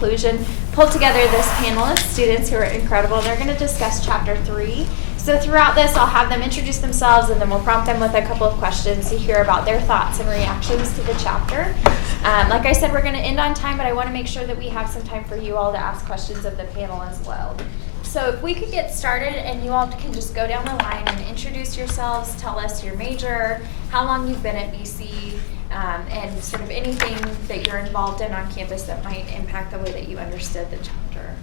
Inclusion pulled together this panel of students who are incredible. They're going to discuss Chapter 3. So throughout this, I'll have them introduce themselves, and then we'll prompt them with a couple of questions to hear about their thoughts and reactions to the chapter. Like I said, we're going to end on time, but I want to make sure that we have some time for you all to ask questions of the panel as well. So if we could get started, and you all can just go down the line and introduce yourselves, tell us your major, how long you've been at BC, and sort of anything that you're involved in on campus that might impact the way that you understood the chapter.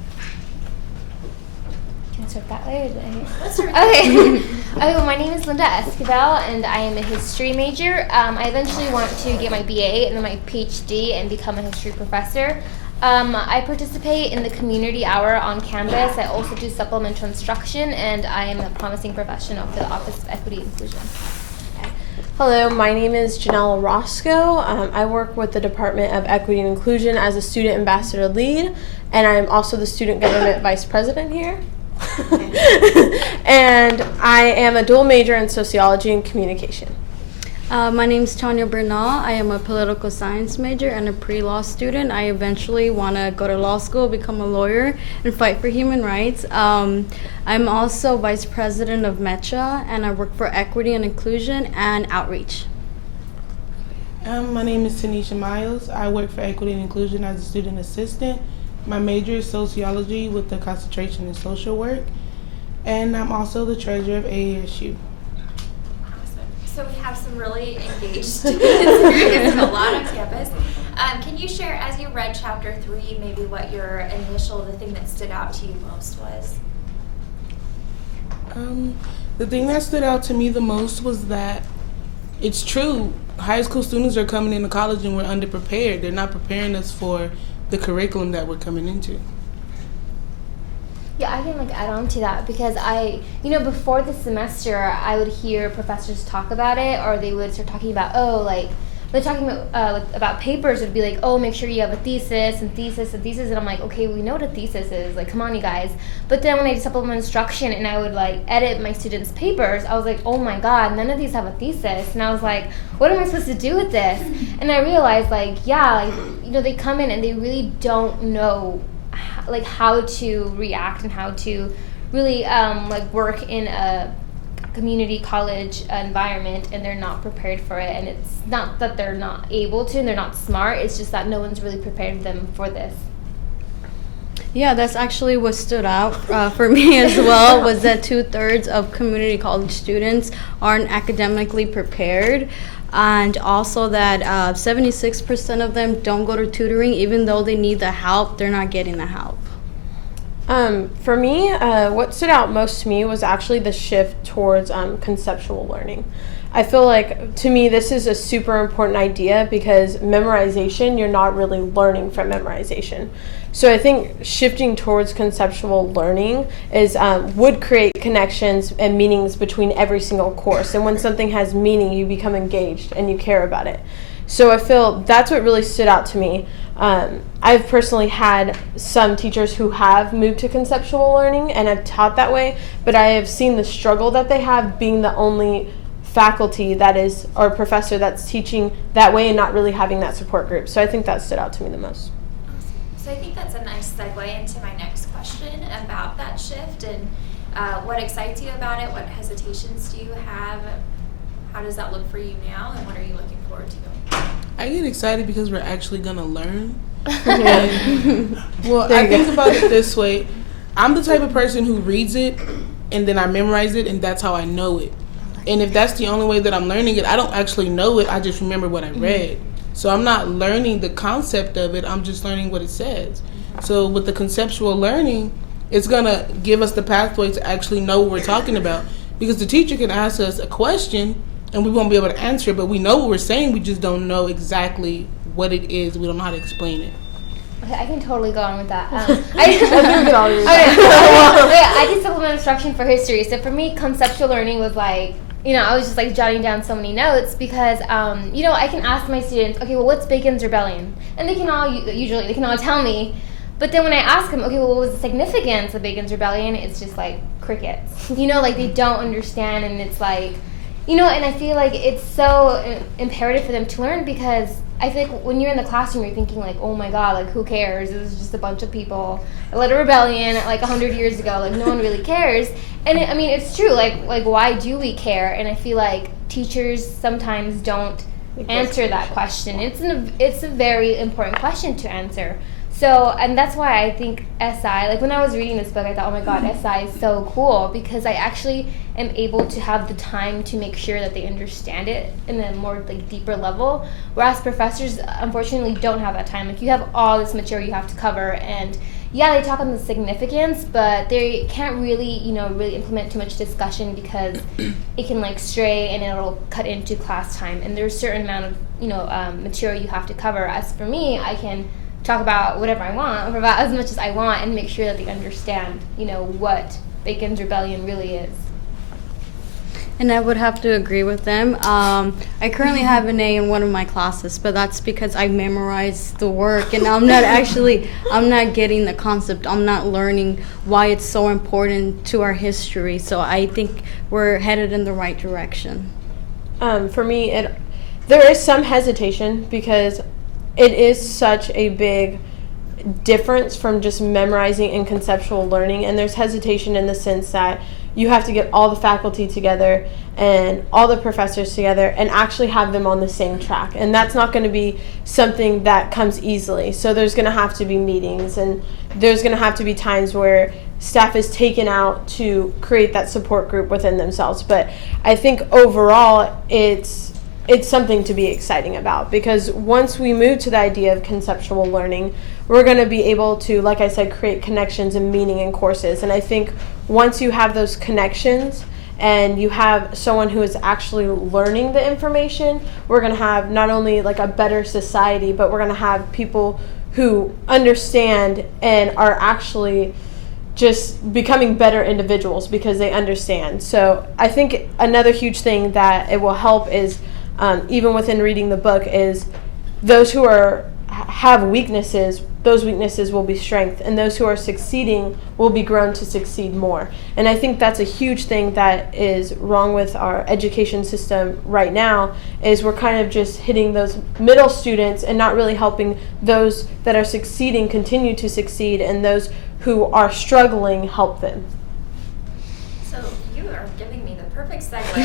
Can I start that way? Let's start with Okay. Well, my name is Linda Esquivel, and I am a history major. I eventually want to get my BA and then my PhD and become a history professor. I participate in the community hour on campus. I also do supplemental instruction, and I am a promising professional for the Office of Equity and Inclusion. Hello, my name is Janelle Roscoe. I work with the Department of Equity and Inclusion as a student ambassador lead, and I'm also the student government vice president here. And I am a dual major in sociology and communication. My name is Tanya Bernal. I am a political science major and a pre-law student. I eventually want to go to law school, become a lawyer, and fight for human rights. I'm also vice president of METRA, and I work for equity and inclusion and outreach. My name is Tanisha Miles. I work for equity and inclusion as a student assistant. My major is sociology with a concentration in social work, and I'm also the treasurer of AASU. So we have some really engaged students, a lot on campus. Can you share, as you read Chapter 3, maybe what your the thing that stood out to you most was? The thing that stood out to me the most was that it's true. High school students are coming into college and we're underprepared. They're not preparing us for the curriculum that we're coming into. Yeah, I can add on to that because before the semester, I would hear professors talk about it, or they would start talking about, they're talking about papers. It'd be like, oh, make sure you have a thesis and thesis and thesis, and I'm like, okay, we know what a thesis is. Like, come on, you guys. But then when I did supplemental instruction and I would edit my students' papers, I was like, oh my God, none of these have a thesis, and I was like, what am I supposed to do with this? And I realized, they come in and they really don't know how to react and how to really work in a community college environment, and they're not prepared for it. And it's not that they're not able to and they're not smart, it's just that no one's really prepared them for this. Yeah, that's actually what stood out for me as well, was that 2/3 of community college students aren't academically prepared, and also that 76% of them don't go to tutoring. Even though they need the help, they're not getting the help. For me, what stood out most to me was actually the shift towards conceptual learning. I feel like, to me, this is a super important idea because memorization, you're not really learning from memorization. So I think shifting towards conceptual learning would create connections and meanings between every single course. And when something has meaning, you become engaged and you care about it. So I feel that's what really stood out to me. I've personally had some teachers who have moved to conceptual learning and have taught that way, but I have seen the struggle that they have being the only faculty or professor that's teaching that way and not really having that support group. So I think that stood out to me the most. So I think that's a nice segue into my next question about that shift and what excites you about it, what hesitations do you have, how does that look for you now, and what are you looking forward to? I get excited because we're actually going to learn. I think about it this way. I'm the type of person who reads it and then I memorize it, and that's how I know it. And if that's the only way that I'm learning it, I don't actually know it, I just remember what I read. So I'm not learning the concept of it, I'm just learning what it says. So with the conceptual learning, it's going to give us the pathway to actually know what we're talking about. Because the teacher can ask us a question and we won't be able to answer it, but we know what we're saying, we just don't know exactly what it is. We don't know how to explain it. Okay, I can totally go on with that. I did supplemental instruction for history, so for me, conceptual learning was I was just jotting down so many notes because, I can ask my students, okay, well, what's Bacon's Rebellion? And they can all tell me. But then when I ask them, okay, well, what was the significance of Bacon's Rebellion? It's just crickets. They don't understand, and it's and I feel like it's so imperative for them to learn because I feel like when you're in the classroom, you're thinking like, oh my god, like who cares? This is just a bunch of people that led a rebellion like 100 years ago. Like no one really cares. And I mean, it's true. Like why do we care? And I feel like teachers sometimes don't answer that question. It's a very important question to answer. So, and that's why I think SI, like when I was reading this book, I thought, oh my god, SI is so cool, because I actually am able to have the time to make sure that they understand it in a more like deeper level, whereas professors unfortunately don't have that time. Like you have all this material you have to cover, and yeah, they talk on the significance, but they can't really, really implement too much discussion because it can like stray and it'll cut into class time, and there's a certain amount of, material you have to cover. As for me, I can talk about whatever I want, or about as much as I want, and make sure that they understand, what Bacon's Rebellion really is. And I would have to agree with them. I currently have an A in one of my classes, but that's because I memorized the work, and I'm not getting the concept. I'm not learning why it's so important to our history. So I think we're headed in the right direction. For me, there is some hesitation because it is such a big difference from just memorizing and conceptual learning, and there's hesitation in the sense that you have to get all the faculty together and all the professors together and actually have them on the same track, and that's not going to be something that comes easily. So there's going to have to be meetings, and there's going to have to be times where staff is taken out to create that support group within themselves. But I think overall it's something to be exciting about, because once we move to the idea of conceptual learning, we're going to be able to, like I said, create connections and meaning in courses. And I think once you have those connections and you have someone who is actually learning the information, we're going to have not only like a better society, but we're going to have people who understand and are actually just becoming better individuals because they understand. So I think another huge thing that it will help is, even within reading the book, is those who have weaknesses, those weaknesses will be strength, and those who are succeeding will be grown to succeed more. And I think that's a huge thing that is wrong with our education system right now, is we're kind of just hitting those middle students and not really helping those that are succeeding continue to succeed, and those who are struggling help them. So you are giving me the perfect segue.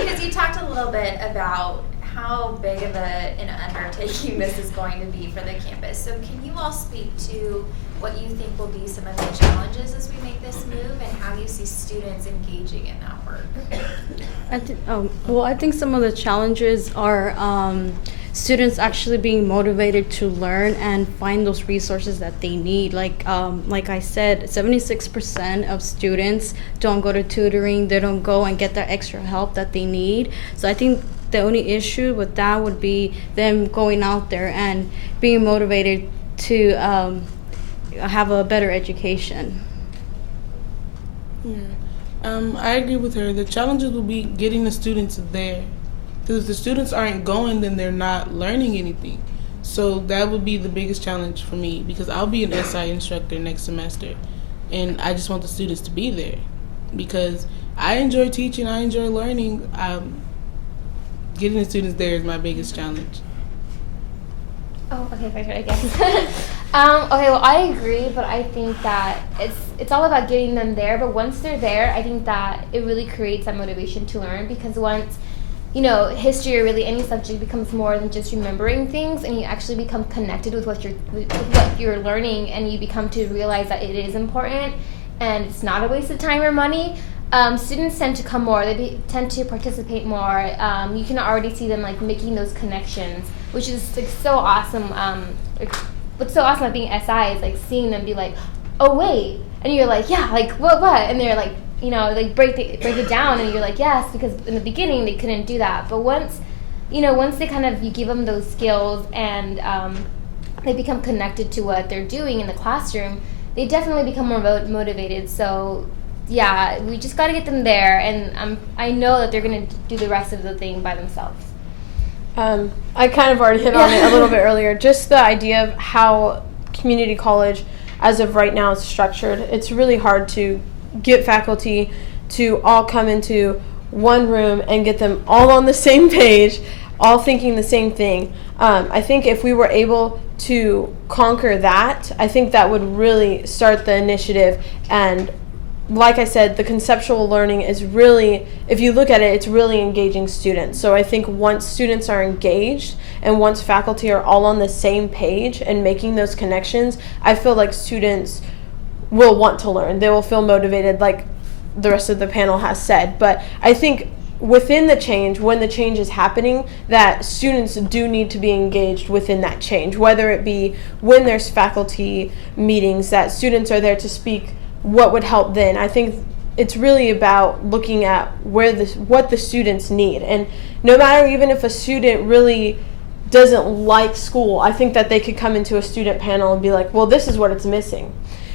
Because you talked a little bit about how big of an undertaking this is going to be for the campus. So can you all speak to what you think will be some of the challenges as we make this move, and how you see students engaging in that work? I think some of the challenges are students actually being motivated to learn and find those resources that they need. Like I said, 76% of students don't go to tutoring. They don't go and get that extra help that they need. So I think the only issue with that would be them going out there and being motivated to have a better education. Yeah. I agree with her. The challenges will be getting the students there. Because if the students aren't going, then they're not learning anything. So that would be the biggest challenge for me, because I'll be an SI instructor next semester, and I just want the students to be there, because I enjoy teaching, I enjoy learning. Getting the students there is my biggest challenge. Oh, okay, for sure, I guess. Okay, well, I agree, but I think that it's all about getting them there. But once they're there, I think that it really creates that motivation to learn, because once, history or really any subject becomes more than just remembering things, and you actually become connected with what you're learning, and you become to realize that it is important and it's not a waste of time or money. Students tend to come more. They tend to participate more. You can already see them like making those connections, which is like so awesome. What's so awesome about being SI is like seeing them be like, oh wait, and you're like, yeah, like what, and they're like, like break it down, and you're like, yes, because in the beginning they couldn't do that. But once they kind of, you give them those skills and they become connected to what they're doing in the classroom, they definitely become more motivated. So yeah, we just got to get them there, and I know that they're going to do the rest of the thing by themselves. I kind of already hit on it a little bit earlier, just the idea of how community college as of right now is structured. It's really hard to get faculty to all come into one room and get them all on the same page all thinking the same thing. I think if we were able to conquer that, I think that would really start the initiative. And like I said, the conceptual learning is really, if you look at it, it's really engaging students. So I think once students are engaged and once faculty are all on the same page and making those connections, I feel like students will want to learn. They will feel motivated, like the rest of the panel has said. But I think within the change, when the change is happening, that students do need to be engaged within that change, whether it be when there's faculty meetings, that students are there to speak what would help then. I think it's really about looking at what the students need. And no matter, even if a student really doesn't like school, I think that they could come into a student panel and be like, well, this is what it's missing.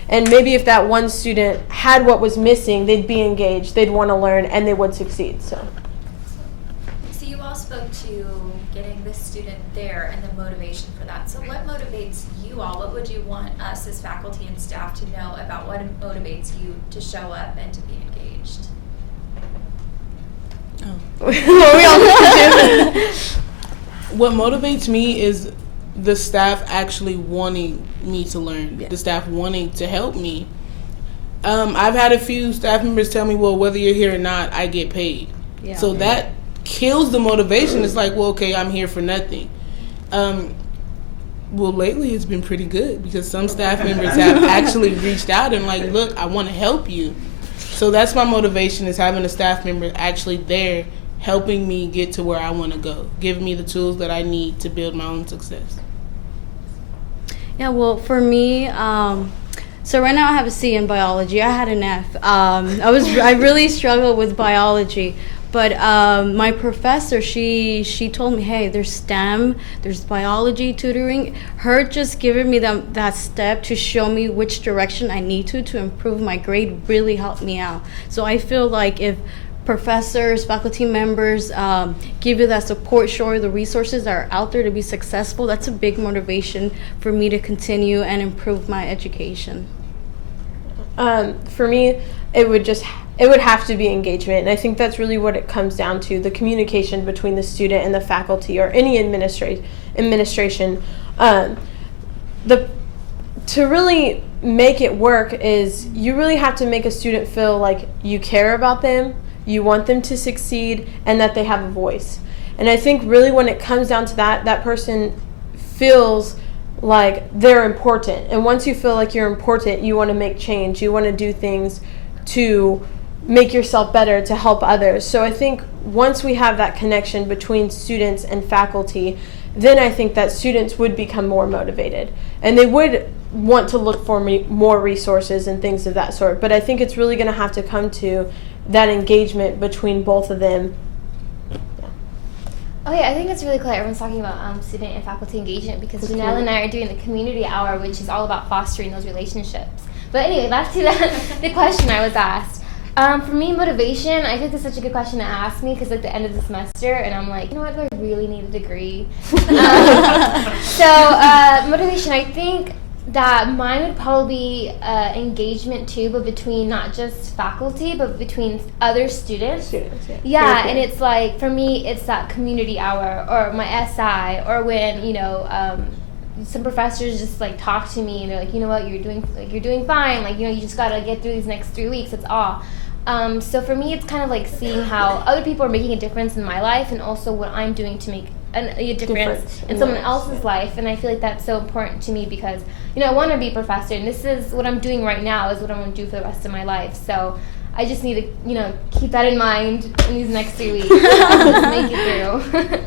And maybe if that one student had what was missing, they'd be engaged, they'd want to learn, and they would succeed. So you all spoke to getting the student there and the motivation for that. So what motivates you all? What would you want us as faculty and staff to know about what motivates you to show up and to be engaged? What motivates me is the staff actually wanting me to learn, the staff wanting to help me. I've had a few staff members tell me, well, whether you're here or not, I get paid. Yeah. So that kills the motivation. It's like, well, okay, I'm here for nothing. Well, lately it's been pretty good because some staff members have actually reached out and like, look, I want to help you. So that's my motivation, is having a staff member actually there helping me get to where I want to go, giving me the tools that I need to build my own success. Yeah, well, for me, so right now I have a C in biology. I had an F. I really struggled with biology, but my professor, she told me, hey, there's STEM, there's biology tutoring. Her just giving me that step to show me which direction I need to improve my grade really helped me out. So I feel like if professors, faculty members give you that support, show you the resources that are out there to be successful, that's a big motivation for me to continue and improve my education. For me, it would have to be engagement, and I think that's really what it comes down to, the communication between the student and the faculty or any administration. To really make it work is you really have to make a student feel like you care about them, you want them to succeed, and that they have a voice. And I think really when it comes down to that person feels like they're important. And once you feel like you're important, you want to make change. You want to do things to make yourself better, to help others. So I think once we have that connection between students and faculty, then I think that students would become more motivated. And they would want to look for more resources and things of that sort. But I think it's really going to have to come to that engagement between both of them. Oh yeah, I think it's really cool that everyone's talking about student and faculty engagement, because Janelle and I are doing the community hour, which is all about fostering those relationships. But anyway, back to the question I was asked. For me, motivation, I think it's such a good question to ask me, because at the end of the semester, and I'm like, you know what, do I really need a degree? Motivation, I think that mine would probably be engagement too, but between not just faculty, but between other students. Yeah, and it's like, for me, it's that community hour, or my SI, or when, some professors just like talk to me and they're like, you know what, you're doing fine, like, you just gotta get through these next 3 weeks, that's all. So for me, it's kind of like seeing how other people are making a difference in my life, and also what I'm doing to make a difference in someone else's life. And I feel like that's so important to me, because I want to be a professor, and this is what I'm doing right now is what I'm going to do for the rest of my life. So I just need to keep that in mind in these next 3 weeks. Just make it through.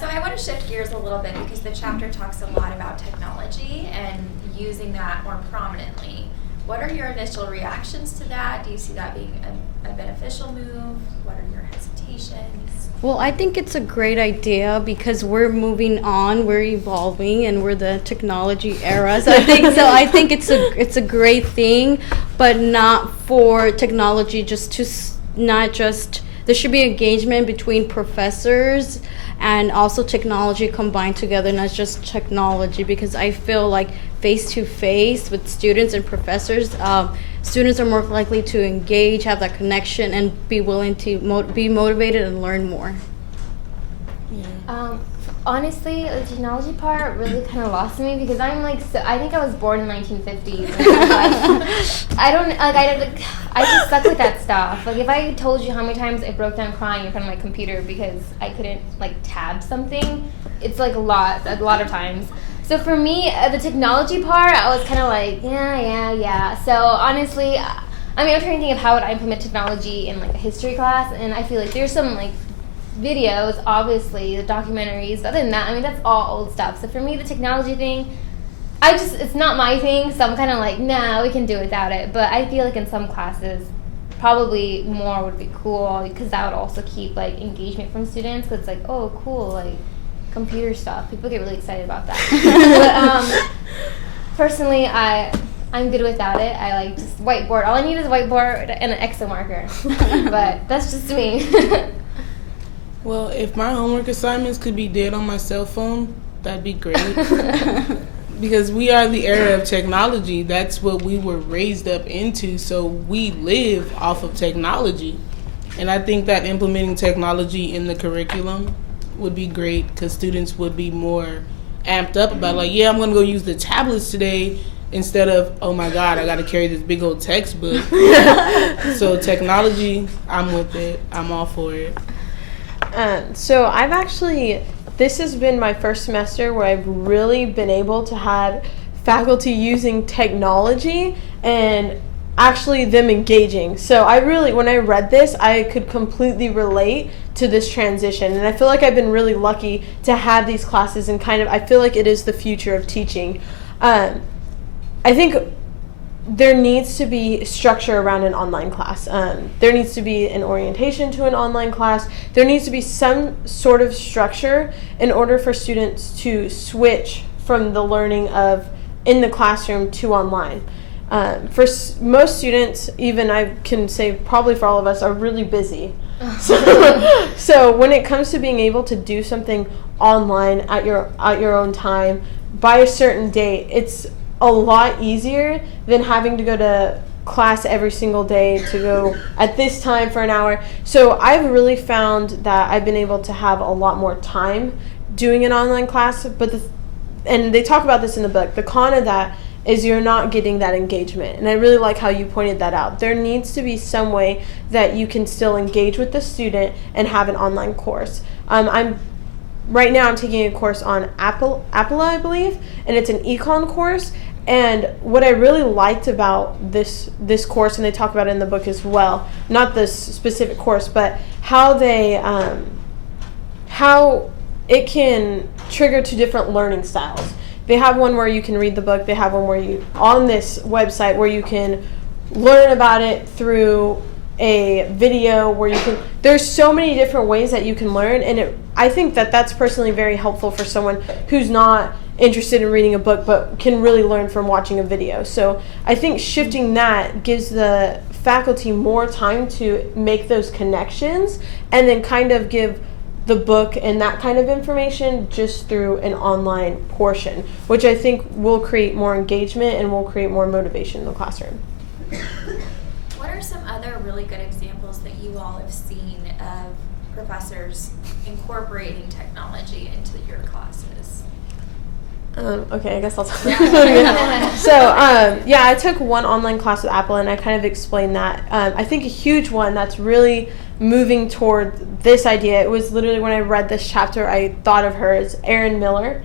So I want to shift gears a little bit, because the chapter talks a lot about technology and using that more prominently. What are your initial reactions to that? Do you see that being a beneficial move? What are your hesitations? Well, I think it's a great idea, because we're moving on, we're evolving, and we're the technology era. So I think it's a great thing, but not for technology there should be engagement between professors and also technology combined together, not just technology, because I feel like face-to-face with students and professors, students are more likely to engage, have that connection, and be willing to be motivated and learn more. Honestly, the technology part really kind of lost me because I'm like, so I think I was born in 1950s. And I just suck with that stuff. Like if I told you how many times I broke down crying in front of my computer because I couldn't like tab something, it's like a lot of times. So for me, the technology part, I was kind of like, yeah. So honestly, I'm trying to think of how would I implement technology in like a history class, and I feel like there's some like videos, obviously, the documentaries, but other than that, that's all old stuff. So for me, the technology thing, it's not my thing, so I'm kind of like, nah, we can do without it. But I feel like in some classes, probably more would be cool, because that would also keep, like, engagement from students, because it's like, oh, cool, like, computer stuff. People get really excited about that. But personally, I'm good without it. I like just whiteboard. All I need is a whiteboard and an Excel marker. But that's just me. Well, if my homework assignments could be did on my cell phone, that'd be great. Because we are the era of technology. That's what we were raised up into, so we live off of technology. And I think that implementing technology in the curriculum would be great because students would be more amped up about like, yeah, I'm going to go use the tablets today instead of, oh my God, I got to carry this big old textbook. So technology, I'm with it. I'm all for it. So this has been my first semester where I've really been able to have faculty using technology and actually them engaging. So when I read this, I could completely relate to this transition. And I feel like I've been really lucky to have these classes and I feel like it is the future of teaching. I think there needs to be structure around an online class. There needs to be an orientation to an online class. There needs to be some sort of structure in order for students to switch from the learning of in the classroom to online. For most students, even I can say probably for all of us, are really busy. So when it comes to being able to do something online at your own time by a certain date, it's a lot easier than having to go to class every single day to go at this time for an hour. So I've really found that I've been able to have a lot more time doing an online class, and they talk about this in the book. The con of that is you're not getting that engagement. And I really like how you pointed that out. There needs to be some way that you can still engage with the student and have an online course. Right now I'm taking a course on Apple, I believe, and it's an econ course. And what I really liked about this course, and they talk about it in the book as well, not this specific course, but how it can trigger to different learning styles. They have one where you can read the book. They have one on this website where you can learn about it through a video where there's so many different ways that you can learn, and I think that's personally very helpful for someone who's not interested in reading a book but can really learn from watching a video. So I think shifting that gives the faculty more time to make those connections and then give the book and that kind of information just through an online portion, which I think will create more engagement and will create more motivation in the classroom. What are some other really good examples that you all have seen of professors incorporating technology into your classes? Okay, I guess I'll talk about it. So, I took one online class with Apple, and I kind of explained that. I think a huge one that's really moving toward this idea, it was literally when I read this chapter, I thought of her as Erin Miller.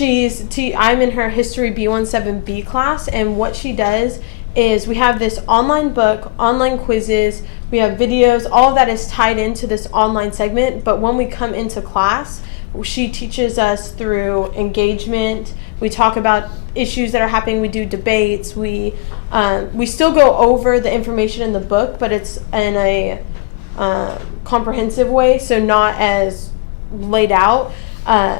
I'm in her History B17B class, and what she does is we have this online book, online quizzes, we have videos, all of that is tied into this online segment, but when we come into class, she teaches us through engagement. We talk about issues that are happening. We do debates. We still go over the information in the book, but it's in a comprehensive way, so not as laid out.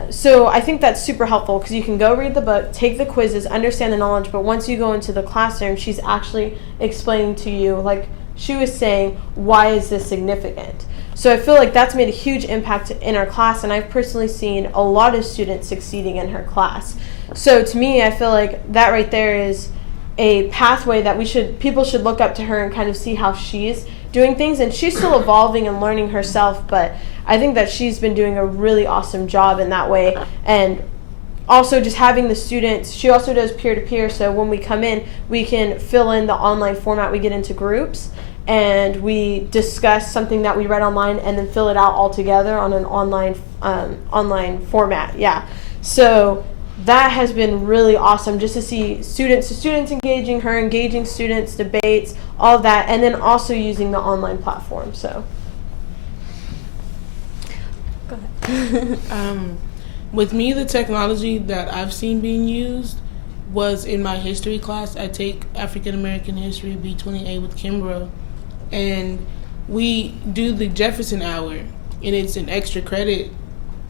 So I think that's super helpful because you can go read the book, take the quizzes, understand the knowledge, but once you go into the classroom, she's actually explaining to you, like she was saying, why is this significant? So I feel like that's made a huge impact in our class, and I've personally seen a lot of students succeeding in her class. So to me, I feel like that right there is a pathway that people should look up to her and kind of see how she's doing things, and she's still evolving and learning herself, but I think that she's been doing a really awesome job in that way. And also just having the students, she also does peer-to-peer, so when we come in, we can fill in the online format. We get into groups and we discuss something that we read online and then fill it out all together on an online format. Yeah, so that has been really awesome, just to see students engaging, her engaging students, debates, all of that, and then also using the online platform. So Go ahead. With me, the technology that I've seen being used was in my history class. I take African American history B20A with Kimbrough, and we do the Jefferson Hour, and it's an extra credit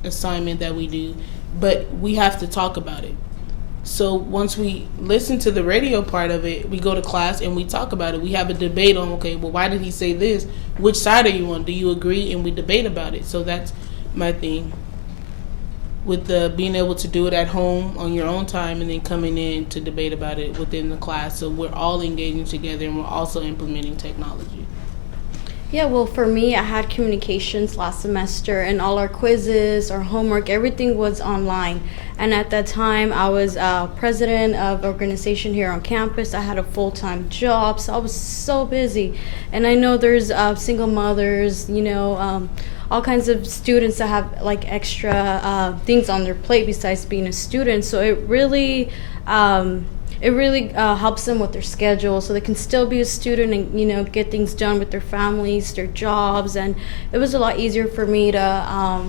assignment that we do, but we have to talk about it. So once we listen to the radio part of it, we go to class and we talk about it. We have a debate on, okay, well, why did he say this? Which side are you on? Do you agree? And we debate about it. So that's my thing, with the being able to do it at home on your own time and then coming in to debate about it within the class. So we're all engaging together and we're also implementing technology. Yeah, well, for me, I had communications last semester, and all our quizzes, our homework, everything was online. And at that time, I was president of organization here on campus. I had a full-time job, so I was so busy. And I know there's single mothers, all kinds of students that have like extra things on their plate besides being a student. So it really helps them with their schedule, so they can still be a student and get things done with their families, their jobs. And it was a lot easier for me to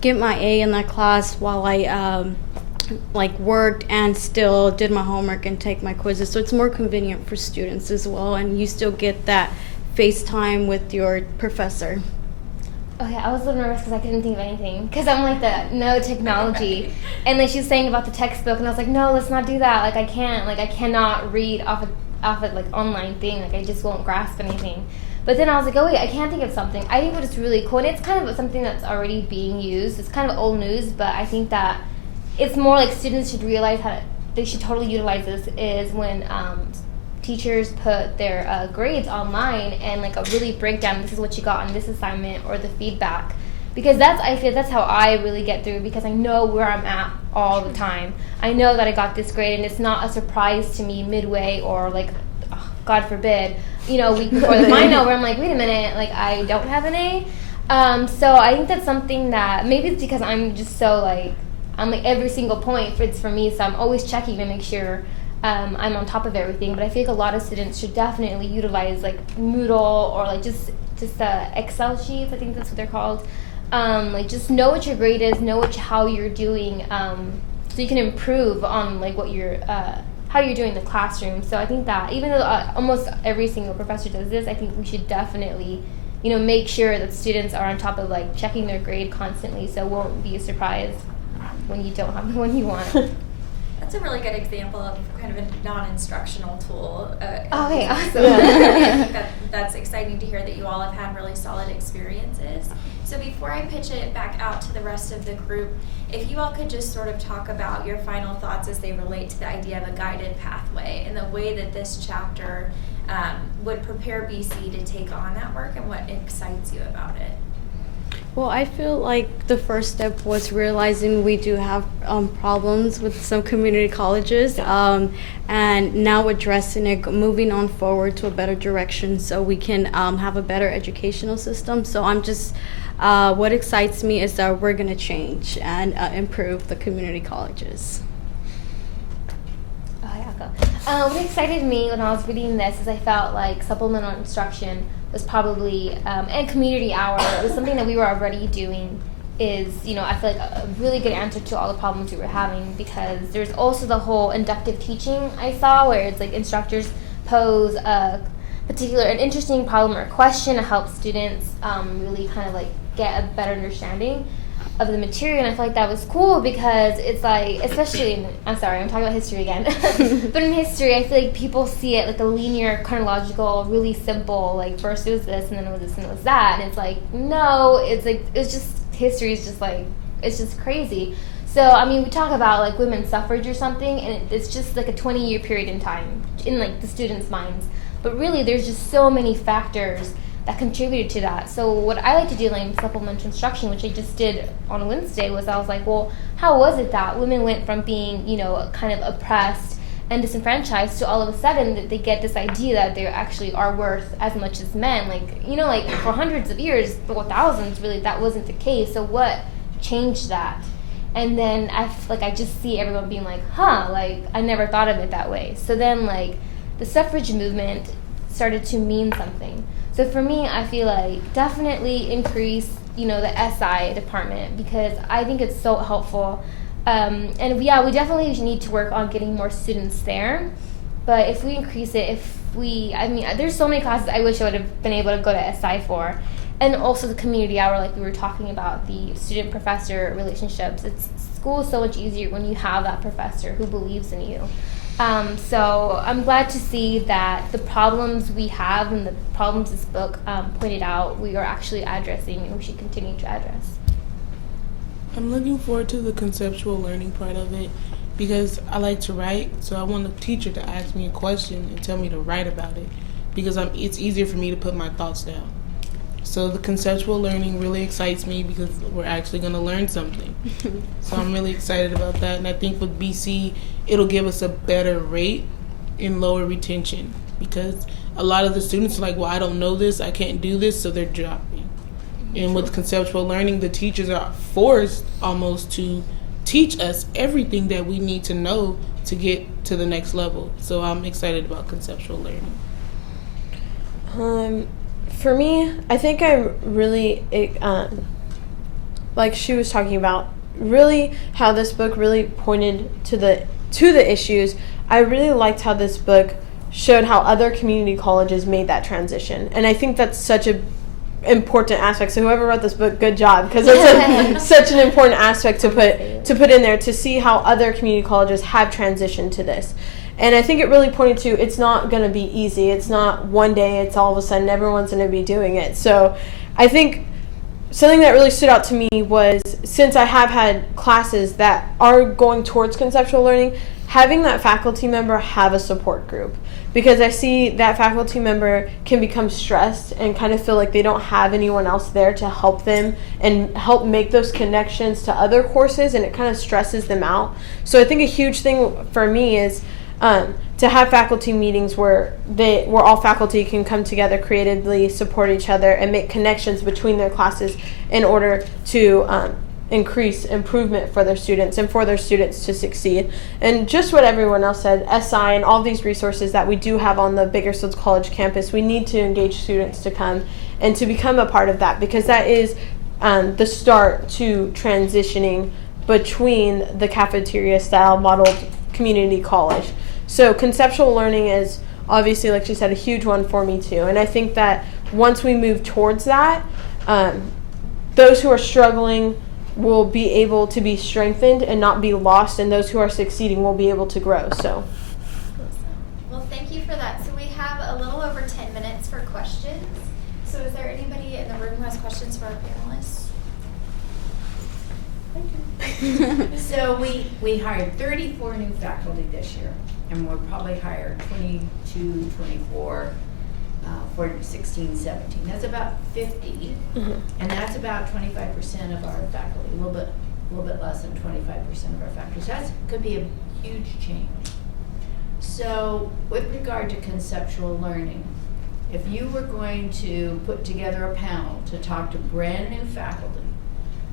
get my A in that class while I worked and still did my homework and take my quizzes. So it's more convenient for students as well, and you still get that FaceTime with your professor. Okay, I was a little nervous because I couldn't think of anything. Because I'm like no technology. And like she was saying about the textbook, and I was like, no, let's not do that. Like I can't. Like I cannot read off of like online thing. Like I just won't grasp anything. But then I was like, oh wait, I can think of something. I think what is really cool, and it's kind of something that's already being used. It's kind of old news, but I think that it's more like students should realize they should totally utilize this, is when teachers put their grades online and like a really breakdown, this is what you got on this assignment, or the feedback, because I feel that's how I really get through, because I know where I'm at all the time. I know that I got this grade, and it's not a surprise to me midway, or like, God forbid, week before the final where I'm like, wait a minute, like I don't have an A. So I think that's something that, maybe it's because I'm just so I'm like every single point fits for me, so I'm always checking to make sure I'm on top of everything. But I feel like a lot of students should definitely utilize like Moodle, or like just Excel sheets. I think that's what they're called. Like just know what your grade is, know how you're doing, so you can improve on like what you're how you're doing in the classroom. So I think that even though almost every single professor does this, I think we should definitely make sure that students are on top of like checking their grade constantly, so it won't be a surprise when you don't have the one you want. That's a really good example of kind of a non-instructional tool. Okay, awesome. I think that's exciting to hear that you all have had really solid experiences. So before I pitch it back out to the rest of the group, if you all could just sort of talk about your final thoughts as they relate to the idea of a guided pathway and the way that this chapter would prepare BC to take on that work, and what excites you about it. Well, I feel like the first step was realizing we do have problems with some community colleges, and now addressing it, moving on forward to a better direction so we can have a better educational system. So I'm just, what excites me is that we're going to change and improve the community colleges. What excited me when I was reading this is I felt like supplemental instruction was probably, and community hour was something that we were already doing, is, I feel like a really good answer to all the problems we were having, because there's also the whole inductive teaching I saw, where it's like instructors pose an interesting problem or question to help students really kind of like get a better understanding of the material. And I feel like that was cool, because it's like, especially I'm talking about history again, but in history I feel like people see it like a linear, chronological, really simple, like first it was this and then it was this and it was that, and it's like, no, it's just, history is just like, it's just crazy. So I mean, we talk about like women's suffrage or something, and it's just like a 20-year period in time in like the students' minds, but really there's just so many factors that contributed to that. So what I like to do in supplemental instruction, which I just did on Wednesday, was I was like, well, how was it that women went from being, you know, kind of oppressed and disenfranchised to all of a sudden that they get this idea that they actually are worth as much as men? Like, you know, like for hundreds of years, or thousands, really, that wasn't the case. So what changed that? And then I just see everyone being like, huh, like I never thought of it that way. So then like the suffrage movement started to mean something. So for me, I feel like definitely increase, you know, the SI department, because I think it's so helpful. And yeah, we definitely need to work on getting more students there. But if we increase it, there's so many classes I wish I would have been able to go to SI for. And also the community hour, like we were talking about, the student-professor relationships. School is so much easier when you have that professor who believes in you. So I'm glad to see that the problems we have and the problems this book pointed out, we are actually addressing and we should continue to address. I'm looking forward to the conceptual learning part of it because I like to write, so I want the teacher to ask me a question and tell me to write about it because it's easier for me to put my thoughts down. So the conceptual learning really excites me because we're actually going to learn something. So I'm really excited about that. And I think with BC, it'll give us a better rate and lower retention because a lot of the students are like, well, I don't know this, I can't do this, so they're dropping. And with conceptual learning, the teachers are forced almost to teach us everything that we need to know to get to the next level. So I'm excited about conceptual learning. For me, I think I'm really, like she was talking about, really how this book really pointed to the issues. I really liked how this book showed how other community colleges made that transition, and I think that's such a important aspect. So whoever wrote this book, good job, because it's such an important aspect to put in there, to see how other community colleges have transitioned to this. And I think it really pointed to it's not going to be easy. It's not one day, it's all of a sudden everyone's going to be doing it. So I think something that really stood out to me was, since I have had classes that are going towards conceptual learning, having that faculty member have a support group. Because I see that faculty member can become stressed and kind of feel like they don't have anyone else there to help them and help make those connections to other courses, and it kind of stresses them out. So I think a huge thing for me is to have faculty meetings where all faculty can come together creatively, support each other, and make connections between their classes in order to increase improvement for their students and for their students to succeed. And just what everyone else said, SI and all these resources that we do have on the Bakersfield College campus, we need to engage students to come and to become a part of that, because that is the start to transitioning between the cafeteria style modeled community college. So conceptual learning is obviously, like she said, a huge one for me too. And I think that once we move towards that, those who are struggling will be able to be strengthened and not be lost, and those who are succeeding will be able to grow. So, well, thank you for that. So we have a little over 10 minutes for questions. So is there anybody in the room who has questions for our panelists? So we hired 34 new faculty this year, and we'll probably hire 22, 24 for 16, 17. That's about 50, and that's about 25% of our faculty, a little bit less than 25% of our faculty. So that could be a huge change. So with regard to conceptual learning, if you were going to put together a panel to talk to brand new faculty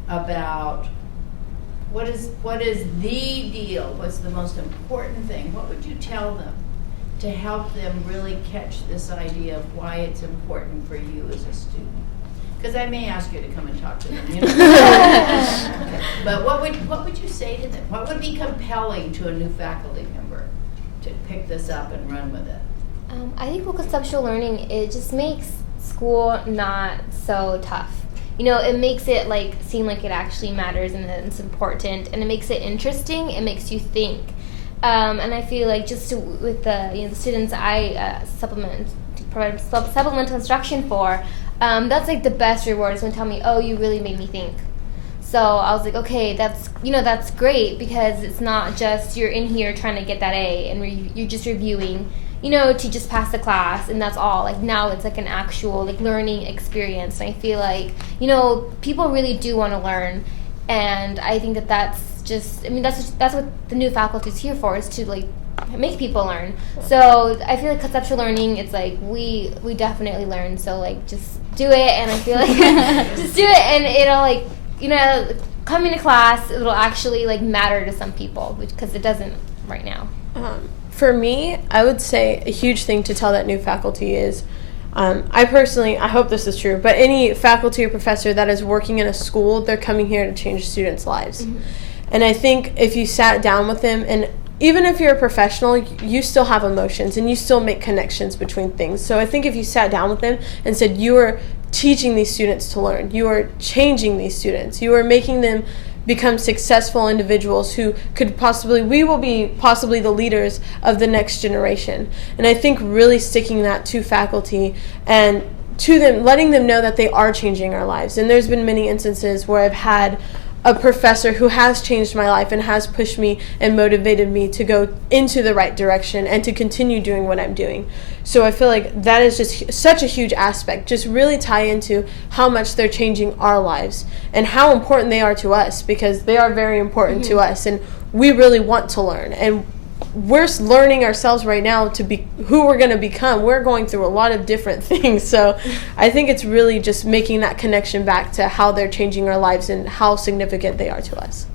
about what is the deal, what's the most important thing, what would you tell them to help them really catch this idea of why it's important for you as a student? Because I may ask you to come and talk to them, you know. But what would you say to them? What would be compelling to a new faculty member to pick this up and run with it? I think with conceptual learning, it just makes school not so tough. You know, it makes it seem like it actually matters and it's important, and it makes it interesting. It makes you think, and I feel like with the students I provide supplemental instruction for, that's like the best reward is when they tell me, oh, you really made me think. So I was like, okay, that's great, because it's not just you're in here trying to get that A and you're just reviewing. to just pass the class and that's all. Like now it's like an actual like learning experience. And I feel like, people really do want to learn. And I think that that's just, that's what the new faculty is here for, is to like make people learn. So I feel like conceptual learning, it's like we definitely learn. So like just do it, and I feel like just do it, and it'll like coming to class, it'll actually like matter to some people, because it doesn't right now. For me, I would say a huge thing to tell that new faculty is, I hope this is true, but any faculty or professor that is working in a school, they're coming here to change students' lives. Mm-hmm. And I think if you sat down with them, and even if you're a professional, you still have emotions and you still make connections between things. So I think if you sat down with them and said, you are teaching these students to learn, you are changing these students, you are making them become successful individuals who we will be possibly the leaders of the next generation. And I think really sticking that to faculty and to them, letting them know that they are changing our lives. And there's been many instances where I've had a professor who has changed my life and has pushed me and motivated me to go into the right direction and to continue doing what I'm doing. So I feel like that is just such a huge aspect, just really tie into how much they're changing our lives and how important they are to us, because they are very important to us, and we really want to learn. And we're learning ourselves right now to be who we're going to become. We're going through a lot of different things. So I think it's really just making that connection back to how they're changing our lives and how significant they are to us.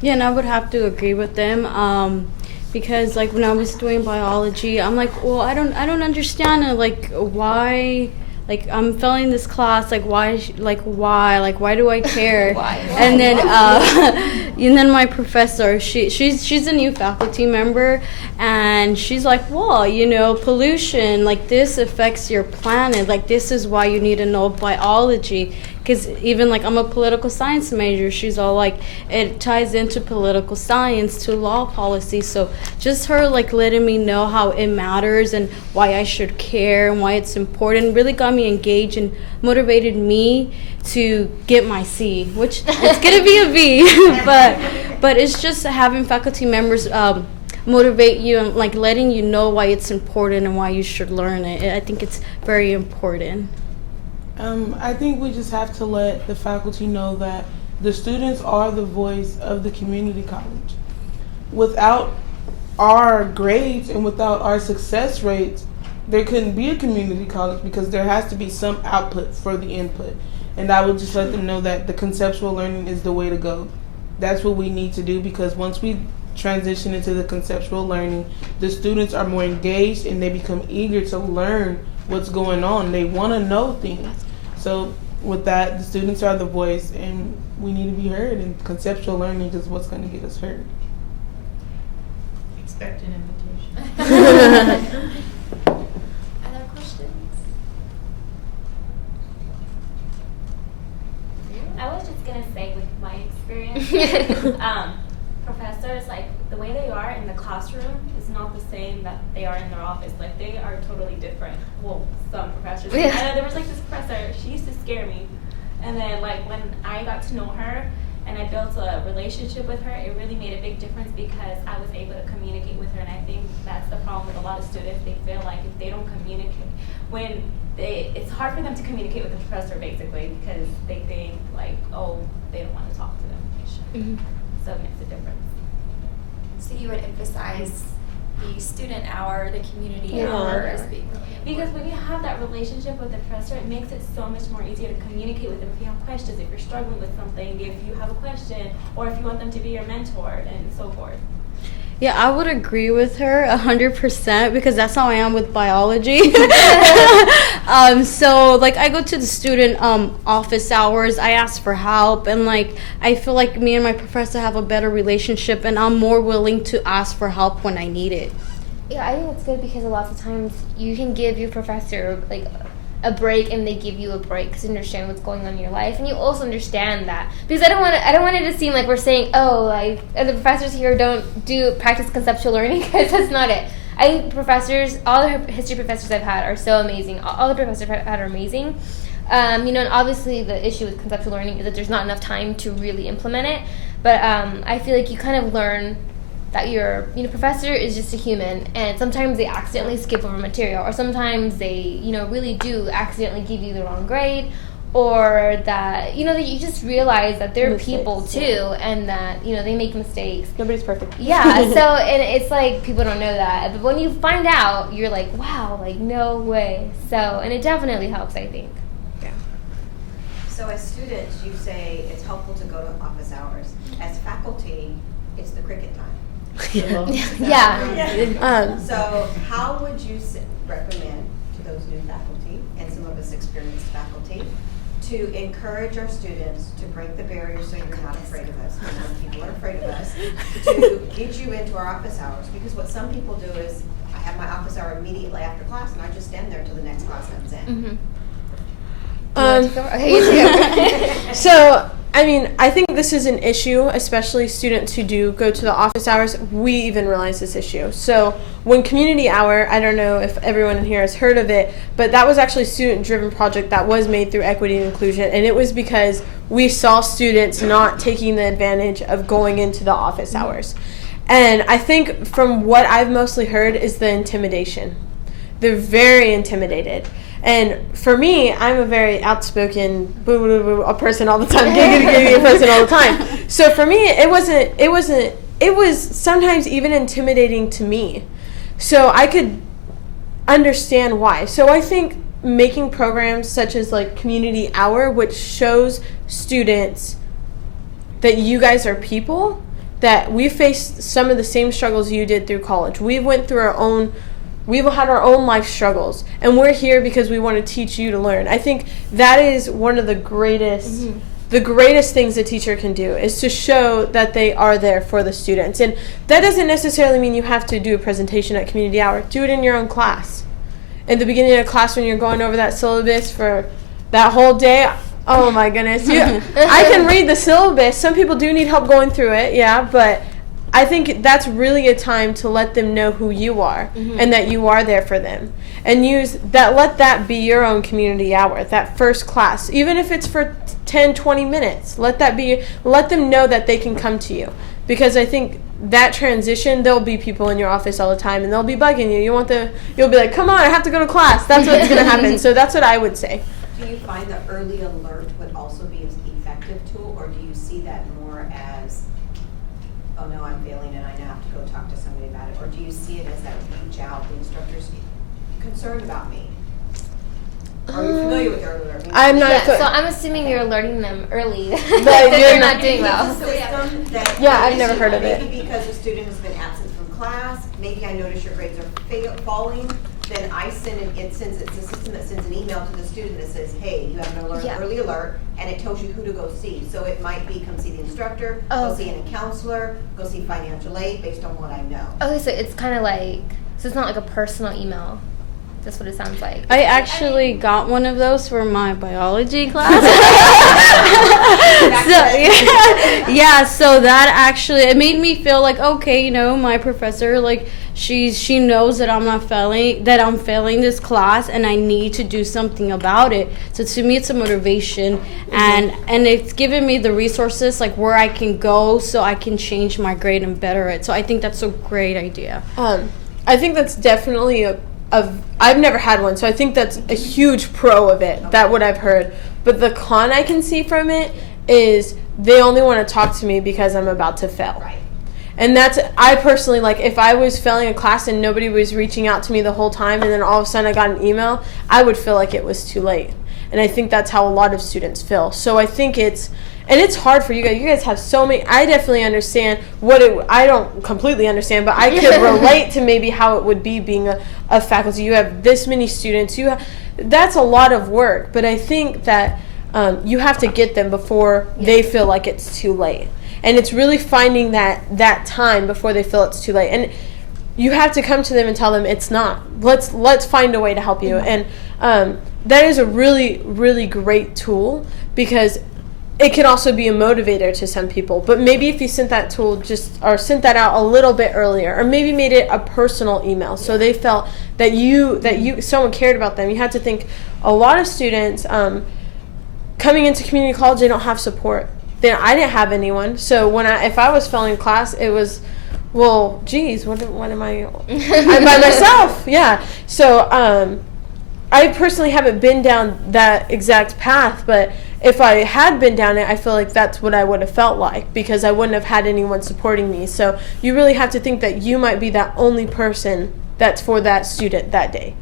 Yeah, and I would have to agree with them. Because like when I was doing biology, I'm like, well, I don't understand like why, like I'm failing this class, like why do I care? Why? And then and then my professor, she's a new faculty member, and she's like, well, pollution, like this affects your planet, like this is why you need to know biology. Because even like I'm a political science major, she's all like, it ties into political science to law policy. So just her like letting me know how it matters and why I should care and why it's important really got me engaged and motivated me to get my C, which it's gonna be a B. but it's just having faculty members motivate you and like letting you know why it's important and why you should learn it. I think it's very important. I think we just have to let the faculty know that the students are the voice of the community college. Without our grades and without our success rates, there couldn't be a community college, because there has to be some output for the input. And I would just let them know that the conceptual learning is the way to go. That's what we need to do, because once we transition into the conceptual learning, the students are more engaged and they become eager to learn what's going on. They want to know things. So with that, the students are the voice, and we need to be heard, and conceptual learning is what's going to get us heard. Expect an invitation. Other questions? I was just gonna say, with my experience, professors, like the way they are in the classroom is not the same that they are in their office. Like they are totally different. Well, some professors. I know there was like this professor. She used to scare me, and then like when I got to know her and I built a relationship with her, it really made a big difference because I was able to communicate with her. And I think that's the problem with a lot of students. They feel like if they don't communicate, it's hard for them to communicate with the professor basically, because they think like, oh, they don't want to talk to them. Mm-hmm. So it makes a difference. So you would emphasize the student hour, the community hour as being really important. Because when you have that relationship with the professor, it makes it so much more easier to communicate with them if you have questions, if you're struggling with something, if you have a question, or if you want them to be your mentor, and so forth. Yeah, I would agree with her 100% because that's how I am with biology. So like I go to the student office hours, I ask for help, and like I feel like me and my professor have a better relationship, and I'm more willing to ask for help when I need it. Yeah, I think that's good because a lot of times you can give your professor like a break, and they give you a break to understand what's going on in your life, and you also understand that, because I don't want it to seem like we're saying, oh, like the professors here don't practice conceptual learning, because that's not it. I think professors, all the history professors I've had are so amazing. All the professors I've had are amazing. And obviously the issue with conceptual learning is that there's not enough time to really implement it. But I feel like you kind of learn that your professor is just a human, and sometimes they accidentally skip over material, or sometimes they really do accidentally give you the wrong grade, or that that you just realize that they're Mistakes, people too, and that they make mistakes. Nobody's perfect. Yeah, so and it's like people don't know that, but when you find out, you're like, wow, like no way. So, and it definitely helps, I think. So as students, you say it's helpful to go to office hours. As faculty, it's the cricket time. Yeah. So how would you recommend to those new faculty and some of us experienced faculty to encourage our students to break the barrier so you're not afraid of us, when people are afraid of us, to get you into our office hours? Because what some people do is, I have my office hour immediately after class and I just stand there till the next class comes in. So, I mean, I think this is an issue, especially students who do go to the office hours. We even realize this issue. So, when Community Hour, I don't know if everyone in here has heard of it, but that was actually a student-driven project that was made through Equity and Inclusion, and it was because we saw students not taking the advantage of going into the office hours. And I think from what I've mostly heard is the intimidation. They're very intimidated. And for me, I'm a very outspoken a person all the time, giggity person all the time. So for me, it was sometimes even intimidating to me. So I could understand why. So I think making programs such as like Community Hour, which shows students that you guys are people, that we faced some of the same struggles you did through college. We've had our own life struggles, and we're here because we want to teach you to learn. I think that is one of the greatest things a teacher can do, is to show that they are there for the students. And that doesn't necessarily mean you have to do a presentation at Community Hour. Do it in your own class. In the beginning of class, when you're going over that syllabus for that whole day, oh my goodness. I can read the syllabus. Some people do need help going through it, yeah, but I think that's really a time to let them know who you are and that you are there for them. And let that be your own Community Hour, that first class. Even if it's for 10, 20 minutes, let them know that they can come to you. Because I think that transition, there'll be people in your office all the time and they'll be bugging you. You'll be like, come on, I have to go to class. That's what's going to happen. So that's what I would say. Do you find the early alert would also be an effective tool, or do you see that more as, oh no, I'm failing and I now have to go talk to somebody about it? Or do you see it as that reach out, the instructor's concerned about me? Are you familiar with early alert? I'm not. Yeah, so I'm assuming you're alerting them early that they're not doing well. I've never heard of it. Maybe because a student has been absent from class, maybe I notice your grades are falling, then I send it's a system that sends an email to the student that says, hey, you have an early alert, and it tells you who to go see. So it might be come see the instructor, go see a counselor, go see financial aid based on what I know. Okay, so it's kind of like, so it's not like a personal email. That's what it sounds like. I actually got one of those for my biology class. So that actually, it made me feel like, okay, my professor, like, she knows that I'm failing this class, and I need to do something about it. So to me, it's a motivation, and it's given me the resources, like, where I can go so I can change my grade and better it. So I think that's a great idea. I think that's definitely I've never had one, so I think that's a huge pro of it, that what I've heard. But the con I can see from it is they only want to talk to me because I'm about to fail. Right. And I personally, like, if I was failing a class and nobody was reaching out to me the whole time, and then all of a sudden I got an email, I would feel like it was too late. And I think that's how a lot of students feel. So I think it's hard for you guys. You guys have so many. I definitely understand I don't completely understand, but I could relate to maybe how it would be being a faculty. You have this many students. That's a lot of work. But I think that you have to get them before they feel like it's too late. And it's really finding that time before they feel it's too late. And you have to come to them and tell them it's not. Let's find a way to help you. And that is a really, really great tool, because it can also be a motivator to some people. But maybe if you sent that tool sent that out a little bit earlier, or maybe made it a personal email, so they felt that someone cared about them. You had to think, a lot of students coming into community college, they don't have support. I didn't have anyone. So if I was failing class, it was, well, geez, what am I? I'm by myself. Yeah. So I personally haven't been down that exact path, but if I had been down it, I feel like that's what I would have felt like, because I wouldn't have had anyone supporting me. So you really have to think that you might be that only person that's for that student that day.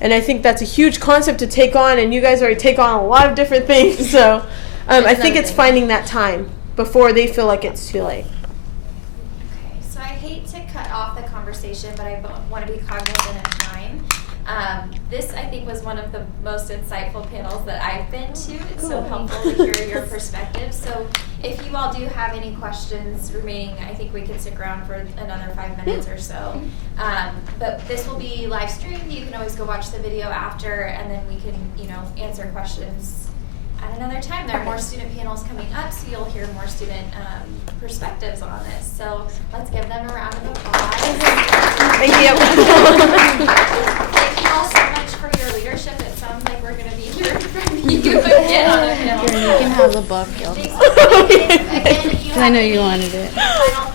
And I think that's a huge concept to take on, and you guys already take on a lot of different things. So I think it's finding that time before they feel like it's too late. Okay, so I hate to cut off the conversation, but I want to be cognizant of time. This, I think, was one of the most insightful panels that I've been to. It's so helpful to hear your perspective. So if you all do have any questions remaining, I think we could stick around for another 5 minutes or so. But this will be live streamed. You can always go watch the video after, and then we can, answer questions at another time. There are more student panels coming up, so you'll hear more student perspectives on this. So let's give them a round of applause. Thank you. Thank you all so much for your leadership. It sounds like we're going to be hearing from you again on a panel. You can have the book. Thanks for doing this. Again, if you I know have you any wanted it. final